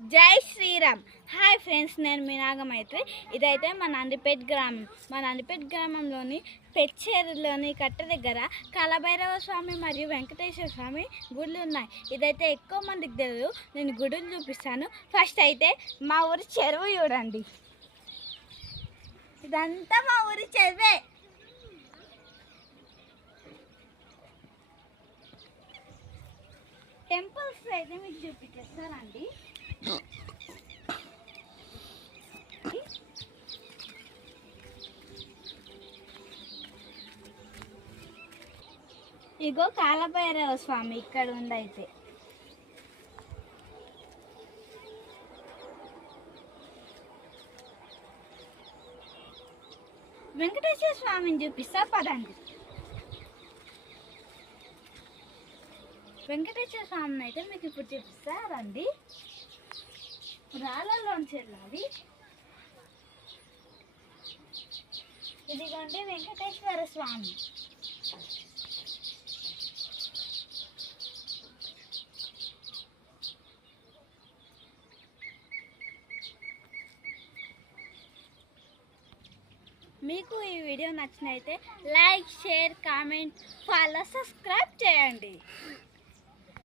జై Sriram. Hi friends, నేను మీ నాగమైత్రి. ఇదైతే మా నందిపేట గ్రామం. మా నందిపేట గ్రామంలోని పెచ్చేరులోని కట్ట దగ్గర కాలభైరవ స్వామి మరియు వెంకటేశ్వర స్వామి గుళ్ళు ఉన్నాయి. ఇదైతే ఎక్కువ మందికి తెలియదు. నేను గుడులు చూపిస్తాను. ఫస్ట్ అయితే మా ఊరి చెరువు చూడండి. ఇదంతా మా ఊరి చెరువే. టెంపుల్స్ అయితే మీకు చూపించేస్తానండి. ఇగో కాలభైరవ స్వామి ఇక్కడ ఉందైతే. వెంకటేశ్వర స్వామిని చూపిస్తా పదండి. వెంకటేశ్వర స్వామిని అయితే మీకు ఇప్పుడు చూపిస్తా రండి. రాళ్ళలోంచి వెళ్ళాలి. ఇదిగోండి వెంకటేశ్వర స్వామి. మీకు ఈ వీడియో నచ్చినైతే like, share, comment, follow, subscribe చేయండి.